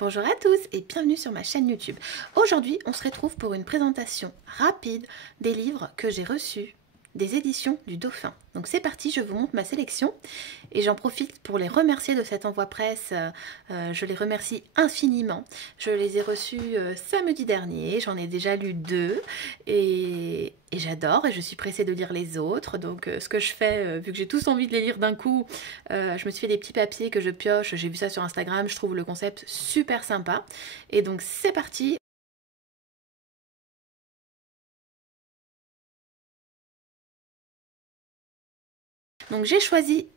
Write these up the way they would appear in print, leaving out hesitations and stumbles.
Bonjour à tous et bienvenue sur ma chaîne YouTube. Aujourd'hui, on se retrouve pour une présentation rapide des livres que j'ai reçus des éditions du Dauphin. Donc c'est parti, je vous montre ma sélection et j'en profite pour les remercier de cet envoi presse. Je les remercie infiniment. Je les ai reçus samedi dernier, j'en ai déjà lu 2 et j'adore et je suis pressée de lire les autres. Donc ce que je fais, vu que j'ai tous envie de les lire d'un coup, je me suis fait des petits papiers que je pioche. J'ai vu ça sur Instagram, je trouve le concept super sympa. Et donc c'est parti. Donc j'ai choisi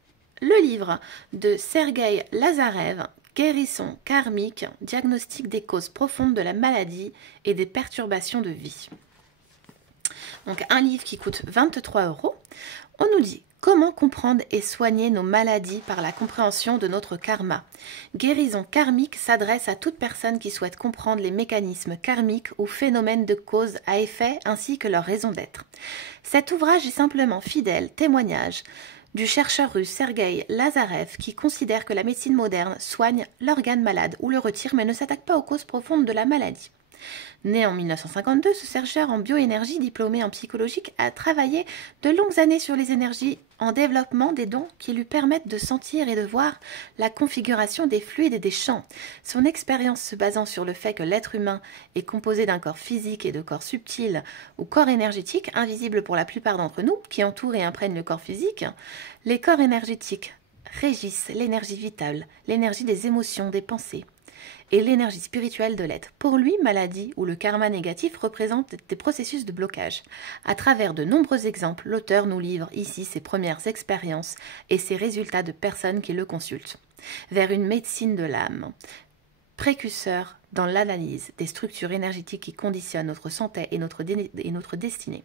le livre de Sergueï Lazarev, Guérison karmique, diagnostic des causes profondes de la maladie et des perturbations de vie. Donc un livre qui coûte 23 €. On nous dit comment comprendre et soigner nos maladies par la compréhension de notre karma. Guérison karmique s'adresse à toute personne qui souhaite comprendre les mécanismes karmiques ou phénomènes de cause à effet ainsi que leur raison d'être. Cet ouvrage est simplement fidèle témoignage du chercheur russe Sergueï Lazarev qui considère que la médecine moderne soigne l'organe malade ou le retire mais ne s'attaque pas aux causes profondes de la maladie. Né en 1952, ce chercheur en bioénergie diplômé en psychologie a travaillé de longues années sur les énergies en développement des dons qui lui permettent de sentir et de voir la configuration des fluides et des champs. Son expérience se basant sur le fait que l'être humain est composé d'un corps physique et de corps subtils ou corps énergétiques, invisibles pour la plupart d'entre nous, qui entourent et imprègnent le corps physique, les corps énergétiques régissent l'énergie vitale, l'énergie des émotions, des pensées et l'énergie spirituelle de l'être. Pour lui, maladie ou le karma négatif représentent des processus de blocage. À travers de nombreux exemples, l'auteur nous livre ici ses premières expériences et ses résultats de personnes qui le consultent. Vers une médecine de l'âme, précurseur dans l'analyse des structures énergétiques qui conditionnent notre santé et notre destinée.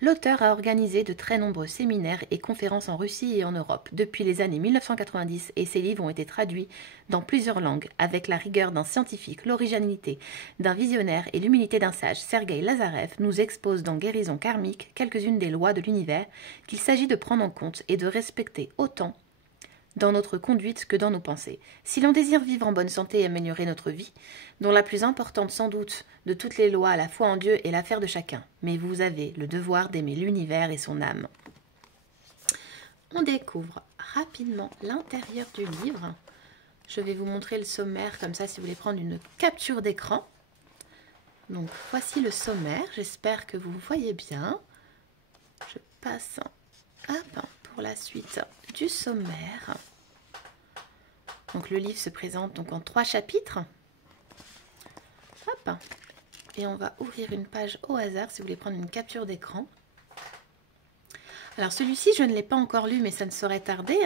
L'auteur a organisé de très nombreux séminaires et conférences en Russie et en Europe depuis les années 1990 et ses livres ont été traduits dans plusieurs langues avec la rigueur d'un scientifique, l'originalité d'un visionnaire et l'humilité d'un sage. Sergueï Lazarev nous expose dans Guérison karmique quelques-unes des lois de l'univers qu'il s'agit de prendre en compte et de respecter autant dans notre conduite que dans nos pensées. Si l'on désire vivre en bonne santé et améliorer notre vie, dont la plus importante sans doute de toutes les lois, la foi en Dieu est l'affaire de chacun, mais vous avez le devoir d'aimer l'univers et son âme. On découvre rapidement l'intérieur du livre. Je vais vous montrer le sommaire, comme ça si vous voulez prendre une capture d'écran. Donc voici le sommaire, j'espère que vous voyez bien. Je passe pour la suite du sommaire. Donc le livre se présente donc en 3 chapitres. Hop. Et on va ouvrir une page au hasard si vous voulez prendre une capture d'écran. Alors celui-ci je ne l'ai pas encore lu mais ça ne saurait tarder.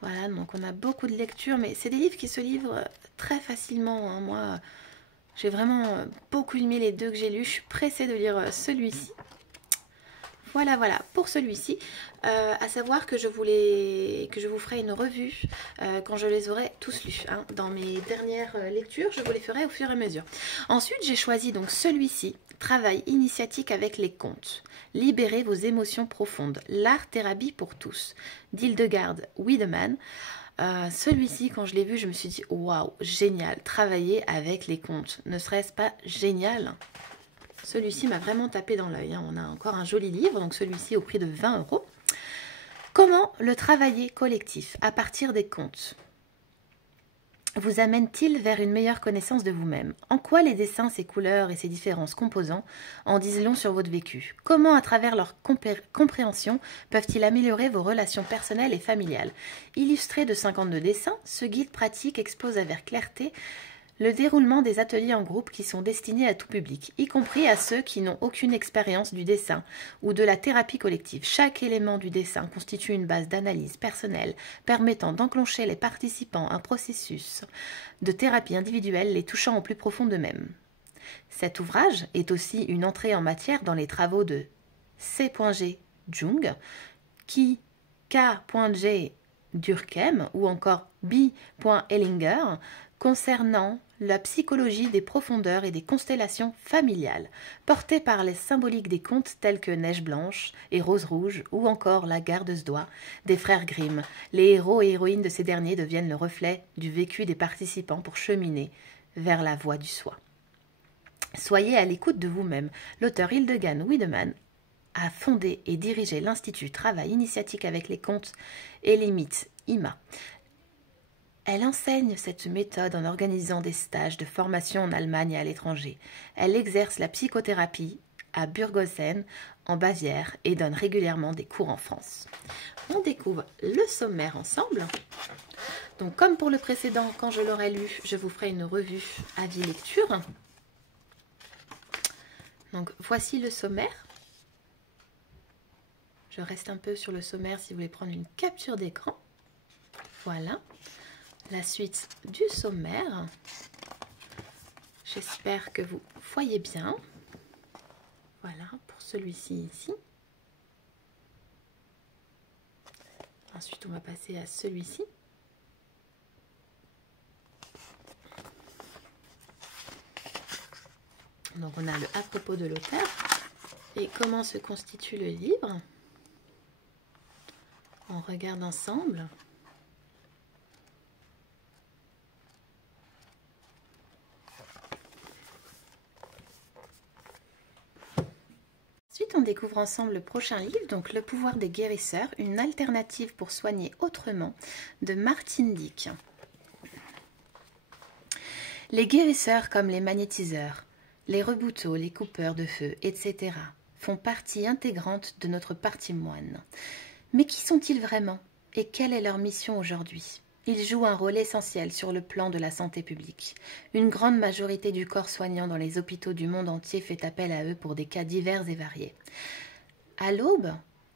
Voilà, donc on a beaucoup de lectures mais c'est des livres qui se livrent très facilement. Moi j'ai vraiment beaucoup aimé les 2 que j'ai lus. Je suis pressée de lire celui-ci. Voilà pour celui-ci. À savoir que je vous ferai une revue quand je les aurai tous lus. Dans mes dernières lectures, je vous les ferai au fur et à mesure. Ensuite, j'ai choisi donc celui-ci, Travail initiatique avec les contes. Libérez vos émotions profondes. L'art thérapie pour tous. d'Hildegard Wiedemann. Celui-ci, quand je l'ai vu, je me suis dit waouh, génial. Travailler avec les contes. Ne serait-ce pas génial ? Celui-ci m'a vraiment tapé dans l'œil. On a encore un joli livre, donc celui-ci au prix de 20 €. Comment le travailler collectif à partir des contes vous amène-t-il vers une meilleure connaissance de vous-même? En quoi les dessins, ses couleurs et ses différents composants en disent long sur votre vécu? Comment, à travers leur compréhension, peuvent-ils améliorer vos relations personnelles et familiales? Illustré de 52 dessins, ce guide pratique expose avec clarté le déroulement des ateliers en groupe qui sont destinés à tout public, y compris à ceux qui n'ont aucune expérience du dessin ou de la thérapie collective. Chaque élément du dessin constitue une base d'analyse personnelle permettant d'enclencher les participants un processus de thérapie individuelle les touchant au plus profond d'eux-mêmes. Cet ouvrage est aussi une entrée en matière dans les travaux de C.G. Jung, K.G. Durkheim ou encore B. Hellinger, concernant la psychologie des profondeurs et des constellations familiales, portée par les symboliques des contes tels que Neige Blanche et Rose Rouge ou encore La Garde-Doigt des frères Grimm. Les héros et héroïnes de ces derniers deviennent le reflet du vécu des participants pour cheminer vers la voie du soi. Soyez à l'écoute de vous-même. L'auteur Hildegard Wiedemann a fondé et dirigé l'Institut Travail Initiatique avec les contes et les mythes, IMA. Elle enseigne cette méthode en organisant des stages de formation en Allemagne et à l'étranger. Elle exerce la psychothérapie à Burghausen, en Bavière, et donne régulièrement des cours en France. On découvre le sommaire ensemble. Donc, comme pour le précédent, quand je l'aurai lu, je vous ferai une revue avis lecture. Donc, voici le sommaire. Je reste un peu sur le sommaire si vous voulez prendre une capture d'écran. Voilà. La suite du sommaire. J'espère que vous voyez bien. Voilà, pour celui-ci ici. Ensuite, on va passer à celui-ci. Donc, on a le à propos de l'auteur et comment se constitue le livre. On regarde ensemble. Ensuite, on découvre ensemble le prochain livre, donc Le pouvoir des guérisseurs, une alternative pour soigner autrement, de Martine Dick. Les guérisseurs comme les magnétiseurs, les rebouteaux, les coupeurs de feu, etc. font partie intégrante de notre patrimoine. Mais qui sont-ils vraiment et quelle est leur mission aujourd'hui? Ils jouent un rôle essentiel sur le plan de la santé publique. Une grande majorité du corps soignant dans les hôpitaux du monde entier fait appel à eux pour des cas divers et variés. À l'aube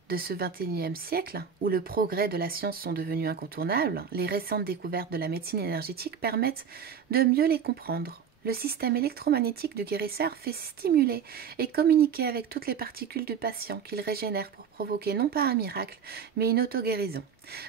de ce XXIe siècle, où le progrès de la science sont devenus incontournables, les récentes découvertes de la médecine énergétique permettent de mieux les comprendre. Le système électromagnétique du guérisseur fait stimuler et communiquer avec toutes les particules du patient qu'il régénère pour provoquer non pas un miracle, mais une auto-guérison.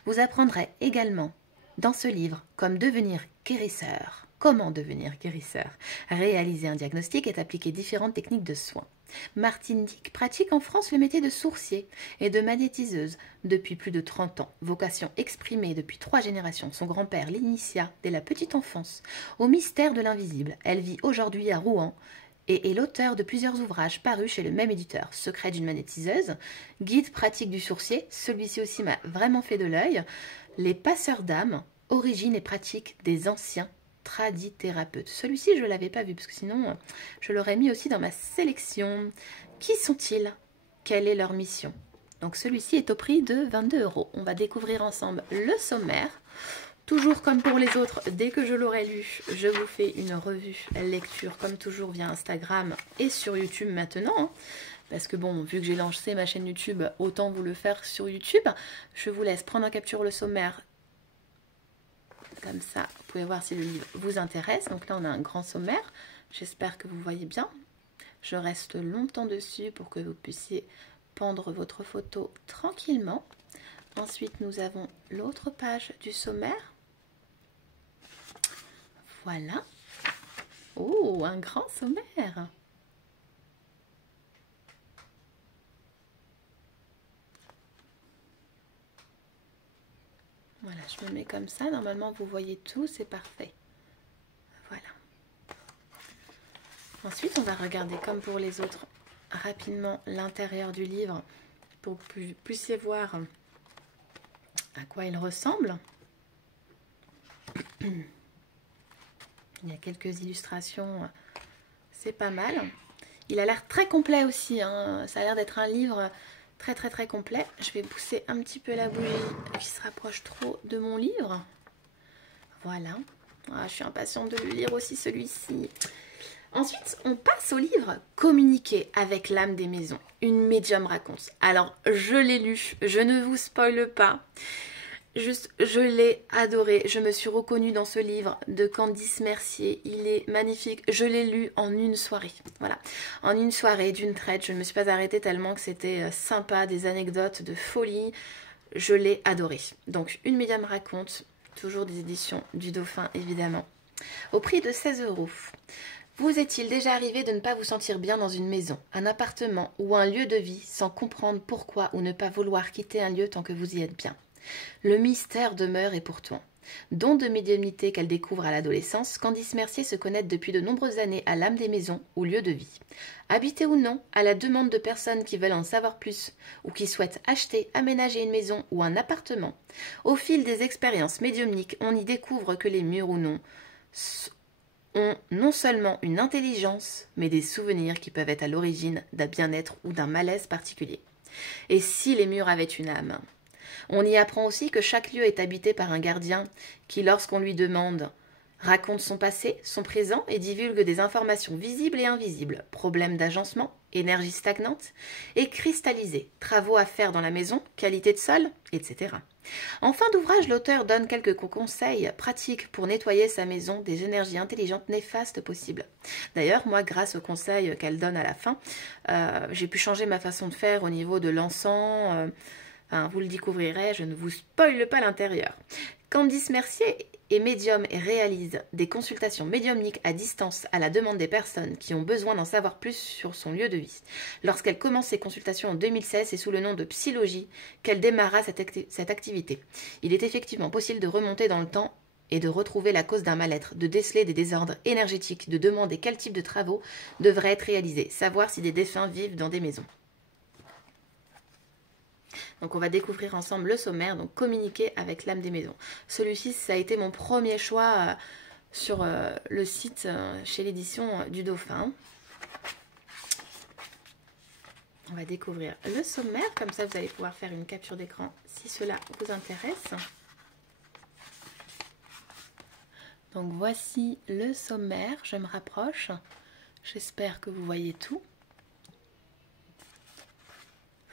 Vous apprendrez également dans ce livre, comme devenir guérisseur, comment devenir guérisseur, réaliser un diagnostic et appliquer différentes techniques de soins. Martine Dick pratique en France le métier de sourcier et de magnétiseuse depuis plus de 30 ans. Vocation exprimée depuis 3 générations, son grand-père l'initia dès la petite enfance au mystère de l'invisible. Elle vit aujourd'hui à Rouen et est l'auteur de plusieurs ouvrages parus chez le même éditeur. Secret d'une magnétiseuse, Guide pratique du sourcier, celui-ci aussi m'a vraiment fait de l'œil. Les passeurs d'âme, origine et pratique des anciens tradithérapeutes. Celui-ci, je ne l'avais pas vu, parce que sinon, je l'aurais mis aussi dans ma sélection. Qui sont-ils? Quelle est leur mission? Donc celui-ci est au prix de 22 €. On va découvrir ensemble le sommaire. Toujours comme pour les autres, dès que je l'aurai lu, je vous fais une revue lecture, comme toujours via Instagram et sur YouTube maintenant. Parce que bon, vu que j'ai lancé ma chaîne YouTube, autant vous le faire sur YouTube. Je vous laisse prendre en capture le sommaire. Comme ça, vous pouvez voir si le livre vous intéresse. Donc là, on a un grand sommaire. J'espère que vous voyez bien. Je reste longtemps dessus pour que vous puissiez prendre votre photo tranquillement. Ensuite, nous avons l'autre page du sommaire. Voilà. Oh, un grand sommaire. Voilà, je me mets comme ça. Normalement, vous voyez tout, c'est parfait. Voilà. Ensuite, on va regarder, comme pour les autres, rapidement l'intérieur du livre pour que vous puissiez voir à quoi il ressemble. Il y a quelques illustrations, c'est pas mal. Il a l'air très complet aussi, hein. Ça a l'air d'être un livre très complet. Je vais pousser un petit peu la bougie qui se rapproche trop de mon livre. Voilà. Ah, je suis impatiente de le lire aussi, celui-ci. Ensuite, on passe au livre Communiquer avec l'âme des maisons. Une médium raconte. Alors, je l'ai lu, je ne vous spoile pas. Juste, je l'ai adoré. Je me suis reconnue dans ce livre de Candice Mercier. Il est magnifique. Je l'ai lu en une soirée. Voilà. En une soirée, d'une traite. Je ne me suis pas arrêtée tellement que c'était sympa. Des anecdotes de folie. Je l'ai adoré. Donc, Une médium raconte. Toujours des éditions du Dauphin, évidemment. Au prix de 16 €. Vous est-il déjà arrivé de ne pas vous sentir bien dans une maison, un appartement ou un lieu de vie sans comprendre pourquoi ou ne pas vouloir quitter un lieu tant que vous y êtes bien? Le mystère demeure et pourtant. Don de médiumnité qu'elle découvre à l'adolescence, Candice Mercier se connecte depuis de nombreuses années à l'âme des maisons ou lieux de vie. Habitée ou non, à la demande de personnes qui veulent en savoir plus ou qui souhaitent acheter, aménager une maison ou un appartement, au fil des expériences médiumniques, on y découvre que les murs ou non ont non seulement une intelligence, mais des souvenirs qui peuvent être à l'origine d'un bien-être ou d'un malaise particulier. Et si les murs avaient une âme? On y apprend aussi que chaque lieu est habité par un gardien qui, lorsqu'on lui demande, raconte son passé, son présent et divulgue des informations visibles et invisibles, problèmes d'agencement, énergie stagnante et cristallisée, travaux à faire dans la maison, qualité de sol, etc. En fin d'ouvrage, l'auteur donne quelques conseils pratiques pour nettoyer sa maison des énergies intelligentes néfastes possibles. D'ailleurs, moi, grâce aux conseils qu'elle donne à la fin, j'ai pu changer ma façon de faire au niveau de l'encens. Vous le découvrirez, je ne vous spoile pas l'intérieur. Candice Mercier est médium et réalise des consultations médiumniques à distance à la demande des personnes qui ont besoin d'en savoir plus sur son lieu de vie. Lorsqu'elle commence ses consultations en 2016, c'est sous le nom de Psylogie qu'elle démarra cette activité. Il est effectivement possible de remonter dans le temps et de retrouver la cause d'un mal-être, de déceler des désordres énergétiques, de demander quel type de travaux devraient être réalisés, savoir si des défunts vivent dans des maisons. Donc on va découvrir ensemble le sommaire, donc communiquer avec l'âme des maisons. Celui-ci, ça a été mon premier choix sur le site chez l'édition du Dauphin. On va découvrir le sommaire, comme ça vous allez pouvoir faire une capture d'écran si cela vous intéresse. Donc voici le sommaire, je me rapproche. J'espère que vous voyez tout.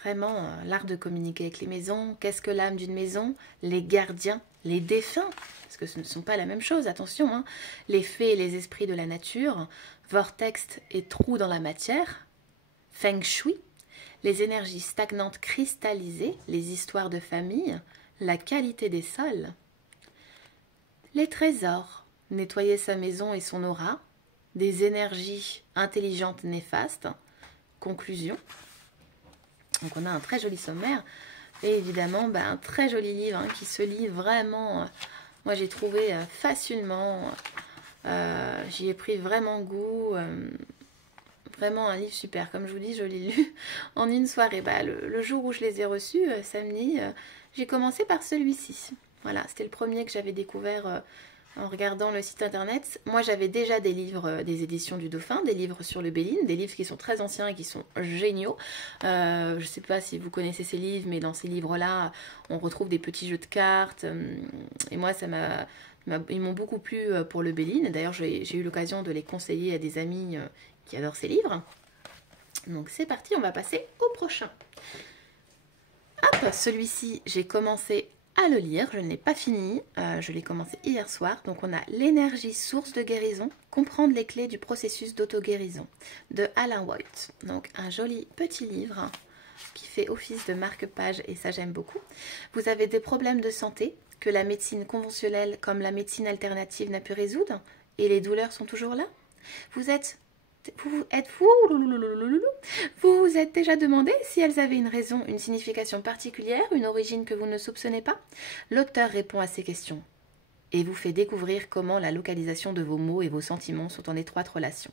Vraiment, l'art de communiquer avec les maisons. Qu'est-ce que l'âme d'une maison? Les gardiens, les défunts, parce que ce ne sont pas la même chose, attention. Hein. Les fées et les esprits de la nature, vortex et trous dans la matière, feng shui, les énergies stagnantes cristallisées, les histoires de famille, la qualité des sols, les trésors, nettoyer sa maison et son aura, des énergies intelligentes néfastes, conclusion. Donc on a un très joli sommaire et évidemment un très joli livre qui se lit vraiment, moi j'ai trouvé facilement, j'y ai pris vraiment goût, vraiment un livre super. Comme je vous dis, je l'ai lu en une soirée. Le jour où je les ai reçus, samedi, j'ai commencé par celui-ci. Voilà, c'était le premier que j'avais découvert en regardant le site internet. Moi j'avais déjà des livres des éditions du Dauphin, des livres sur le Béline, des livres qui sont très anciens et qui sont géniaux. Je ne sais pas si vous connaissez ces livres, mais dans ces livres-là, on retrouve des petits jeux de cartes. Et moi, ils m'ont beaucoup plu pour le Béline. D'ailleurs, j'ai eu l'occasion de les conseiller à des amis qui adorent ces livres. Donc c'est parti, on va passer au prochain. Hop, celui-ci, j'ai commencé à le lire, je ne l'ai pas fini, je l'ai commencé hier soir. Donc on a l'énergie source de guérison, comprendre les clés du processus d'auto-guérison de Alain White. Donc un joli petit livre qui fait office de marque-page et ça j'aime beaucoup. Vous avez des problèmes de santé que la médecine conventionnelle comme la médecine alternative n'a pu résoudre et les douleurs sont toujours là. Vous vous êtes déjà demandé si elles avaient une raison, une signification particulière, une origine que vous ne soupçonnez pas? L'auteur répond à ces questions et vous fait découvrir comment la localisation de vos mots et vos sentiments sont en étroite relation.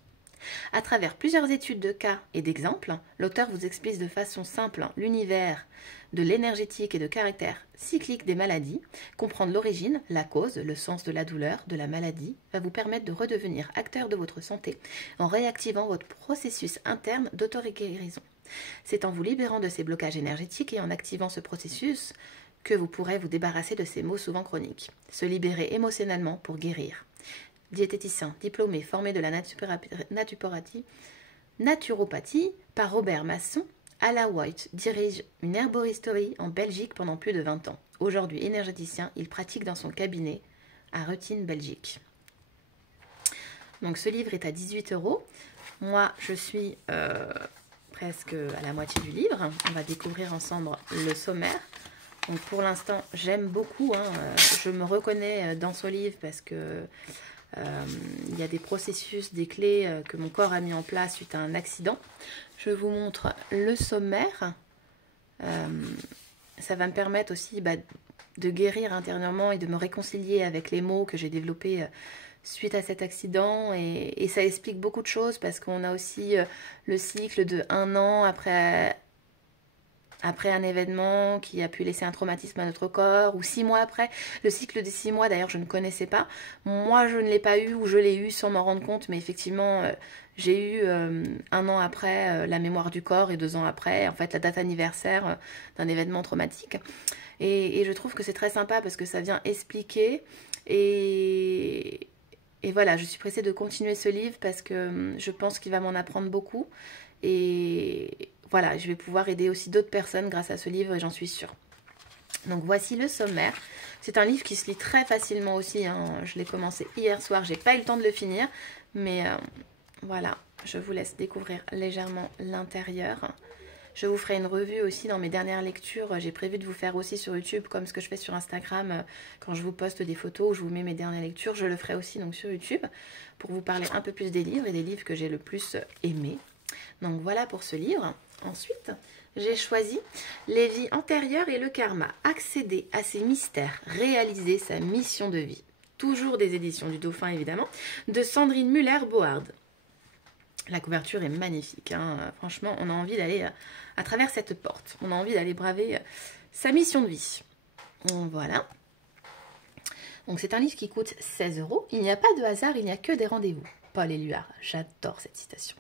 À travers plusieurs études de cas et d'exemples, l'auteur vous explique de façon simple l'univers de l'énergétique et de caractère cyclique des maladies. Comprendre l'origine, la cause, le sens de la douleur, de la maladie va vous permettre de redevenir acteur de votre santé en réactivant votre processus interne d'auto-guérison. C'est en vous libérant de ces blocages énergétiques et en activant ce processus que vous pourrez vous débarrasser de ces maux souvent chroniques. Se libérer émotionnellement pour guérir. Diététicien diplômé formé de la naturopathie par Robert Masson, Alain White dirige une herboristerie en Belgique pendant plus de 20 ans. Aujourd'hui énergéticien, il pratique dans son cabinet à Ruthin, Belgique. Donc ce livre est à 18 €. Moi, je suis presque à la moitié du livre. On va découvrir ensemble le sommaire. Donc pour l'instant, j'aime beaucoup. Je me reconnais dans ce livre parce que Il y a des processus, des clés que mon corps a mis en place suite à un accident. Je vous montre le sommaire. Ça va me permettre aussi de guérir intérieurement et de me réconcilier avec les mots que j'ai développés suite à cet accident. Et ça explique beaucoup de choses parce qu'on a aussi le cycle de 1 an après un événement qui a pu laisser un traumatisme à notre corps, ou 6 mois après. Le cycle des 6 mois, d'ailleurs, je ne connaissais pas. Moi, je ne l'ai pas eu, ou je l'ai eu sans m'en rendre compte, mais effectivement, j'ai eu 1 an après la mémoire du corps, et 2 ans après, en fait, la date anniversaire d'un événement traumatique. Et je trouve que c'est très sympa parce que ça vient expliquer, et voilà, je suis pressée de continuer ce livre parce que je pense qu'il va m'en apprendre beaucoup. Et voilà, je vais pouvoir aider aussi d'autres personnes grâce à ce livre et j'en suis sûre. Donc voici le sommaire. C'est un livre qui se lit très facilement aussi, hein. Je l'ai commencé hier soir, j'ai pas eu le temps de le finir. Mais voilà, je vous laisse découvrir légèrement l'intérieur. Je vous ferai une revue aussi dans mes dernières lectures. J'ai prévu de vous faire aussi sur YouTube, comme ce que je fais sur Instagram, quand je vous poste des photos où je vous mets mes dernières lectures. Je le ferai aussi donc sur YouTube, pour vous parler un peu plus des livres et des livres que j'ai le plus aimés. Donc voilà pour ce livre. Ensuite, j'ai choisi Les vies antérieures et le karma. Accéder à ces mystères, réaliser sa mission de vie. Toujours des éditions du Dauphin évidemment, de Sandrine Müller-Bohard. La couverture est magnifique, hein. Franchement, on a envie d'aller à travers cette porte. On a envie d'aller braver sa mission de vie. Voilà. Donc c'est un livre qui coûte 16 €. Il n'y a pas de hasard, il n'y a que des rendez-vous. Paul Éluard, j'adore cette citation.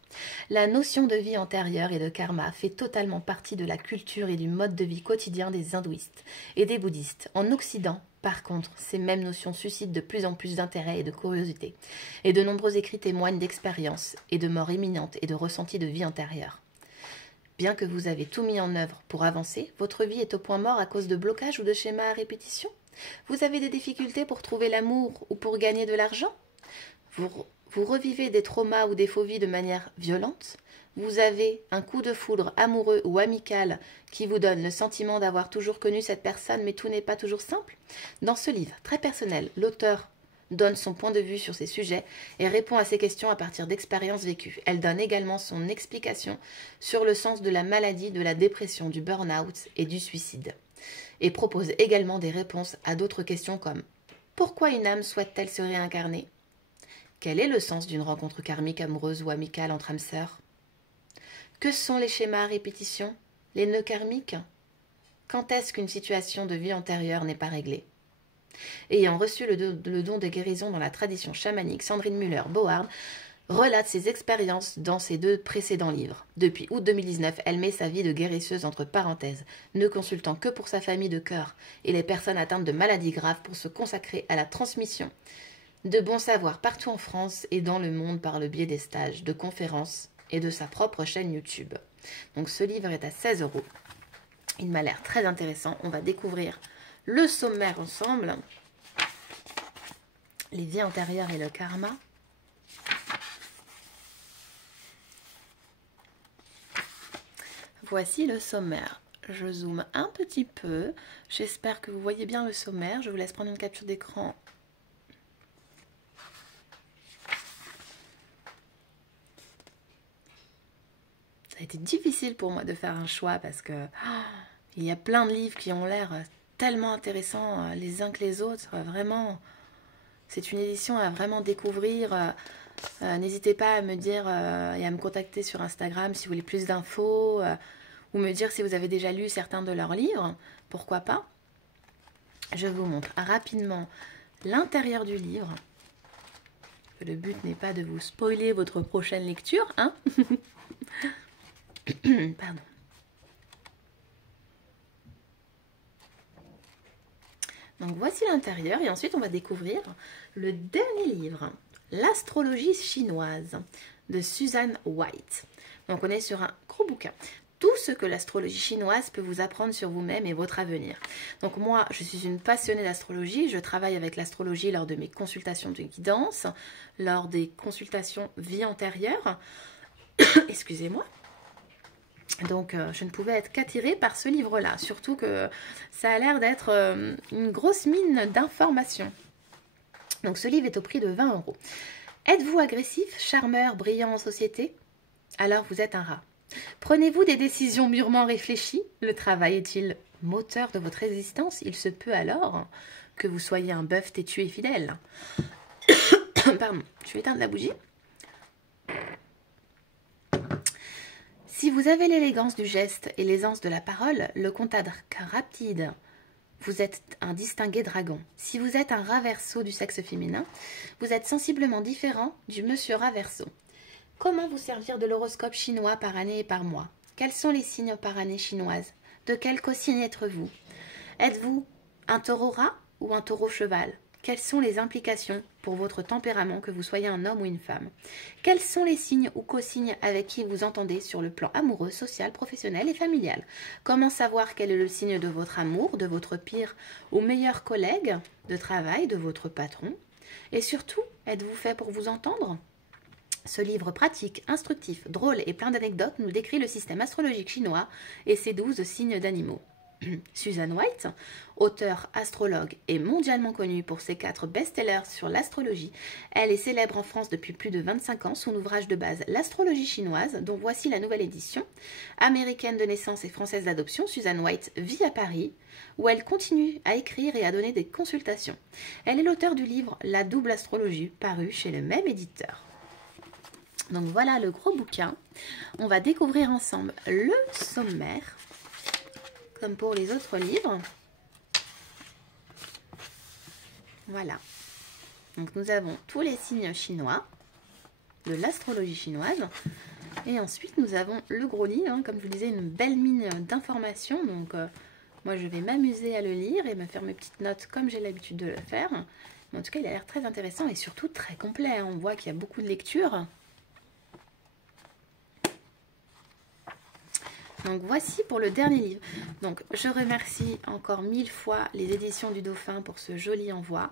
La notion de vie antérieure et de karma fait totalement partie de la culture et du mode de vie quotidien des hindouistes et des bouddhistes. En Occident, par contre, ces mêmes notions suscitent de plus en plus d'intérêt et de curiosité. Et de nombreux écrits témoignent d'expériences et de morts imminentes et de ressentis de vie antérieure. Bien que vous avez tout mis en œuvre pour avancer, votre vie est au point mort à cause de blocages ou de schémas à répétition. Vous avez des difficultés pour trouver l'amour ou pour gagner de l'argent. Vous revivez des traumas ou des phobies de manière violente. Vous avez un coup de foudre amoureux ou amical qui vous donne le sentiment d'avoir toujours connu cette personne, mais tout n'est pas toujours simple. Dans ce livre très personnel, l'auteur donne son point de vue sur ces sujets et répond à ces questions à partir d'expériences vécues. Elle donne également son explication sur le sens de la maladie, de la dépression, du burn-out et du suicide. Et propose également des réponses à d'autres questions comme « Pourquoi une âme souhaite-t-elle se réincarner ? Quel est le sens d'une rencontre karmique amoureuse ou amicale entre âmes sœurs ? Que sont les schémas à répétition, les nœuds karmiques ? Quand est-ce qu'une situation de vie antérieure n'est pas réglée ? » Ayant reçu le don de guérison dans la tradition chamanique, Sandrine Müller-Bohard relate ses expériences dans ses 2 précédents livres. Depuis août 2019, elle met sa vie de guérisseuse entre parenthèses, ne consultant que pour sa famille de cœur et les personnes atteintes de maladies graves pour se consacrer à la transmission de bons savoirs partout en France et dans le monde par le biais des stages, de conférences et de sa propre chaîne YouTube. Donc ce livre est à 16 €. Il m'a l'air très intéressant. On va découvrir le sommaire ensemble. Les vies antérieures et le karma. Voici le sommaire. Je zoome un petit peu. J'espère que vous voyez bien le sommaire. Je vous laisse prendre une capture d'écran. Ça a été difficile pour moi de faire un choix parce que il y a plein de livres qui ont l'air tellement intéressants les uns que les autres. Vraiment, c'est une édition à vraiment découvrir. N'hésitez pas à me dire et à me contacter sur Instagram si vous voulez plus d'infos ou me dire si vous avez déjà lu certains de leurs livres. Pourquoi pas. Je vous montre rapidement l'intérieur du livre. Le but n'est pas de vous spoiler votre prochaine lecture, hein. Pardon. Donc voici l'intérieur et ensuite on va découvrir le dernier livre, L'astrologie chinoise de Suzanne White. Donc on est sur un gros bouquin. Tout ce que l'astrologie chinoise peut vous apprendre sur vous-même et votre avenir. Donc moi, je suis une passionnée d'astrologie. Je travaille avec l'astrologie lors de mes consultations de guidance, lors des consultations vie antérieure. Excusez-moi. Donc je ne pouvais être qu'attirée par ce livre-là, surtout que ça a l'air d'être une grosse mine d'informations. Donc ce livre est au prix de 20 euros. Êtes-vous agressif, charmeur, brillant en société? Alors vous êtes un rat. Prenez-vous des décisions mûrement réfléchies? Le travail est-il moteur de votre existence? Il se peut alors que vous soyez un bœuf têtu et fidèle. Pardon, je vais éteindre la bougie. Si vous avez l'élégance du geste et l'aisance de la parole, le contact rapide, vous êtes un distingué dragon. Si vous êtes un rat verso du sexe féminin, vous êtes sensiblement différent du monsieur rat verso. Comment vous servir de l'horoscope chinois par année et par mois? Quels sont les signes par année chinoise? De quel cosigne êtes-vous? Êtes-vous un taureau rat ou un taureau cheval? Quelles sont les implications pour votre tempérament, que vous soyez un homme ou une femme? Quels sont les signes ou cosignes avec qui vous entendez sur le plan amoureux, social, professionnel et familial? Comment savoir quel est le signe de votre amour, de votre pire ou meilleur collègue de travail, de votre patron? Et surtout, êtes-vous fait pour vous entendre? Ce livre pratique, instructif, drôle et plein d'anecdotes nous décrit le système astrologique chinois et ses 12 signes d'animaux. Susan White, auteure, astrologue et mondialement connue pour ses 4 best-sellers sur l'astrologie, elle est célèbre en France depuis plus de 25 ans. Son ouvrage de base, L'astrologie chinoise, dont voici la nouvelle édition. Américaine de naissance et française d'adoption, Susan White vit à Paris, où elle continue à écrire et à donner des consultations. Elle est l'auteure du livre La double astrologie, paru chez le même éditeur. Donc voilà le gros bouquin. On va découvrir ensemble le sommaire, comme pour les autres livres. Voilà. Donc nous avons tous les signes chinois, de l'astrologie chinoise. Et ensuite nous avons le gros livre, hein, comme je vous disais, une belle mine d'informations. Donc moi je vais m'amuser à le lire et me faire mes petites notes comme j'ai l'habitude de le faire. Mais en tout cas il a l'air très intéressant et surtout très complet. On voit qu'il y a beaucoup de lectures. Donc voici pour le dernier livre. Donc je remercie encore 1000 fois les éditions du Dauphin pour ce joli envoi.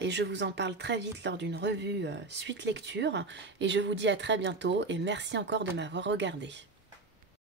Et je vous en parle très vite lors d'une revue suite lecture. Et je vous dis à très bientôt et merci encore de m'avoir regardé.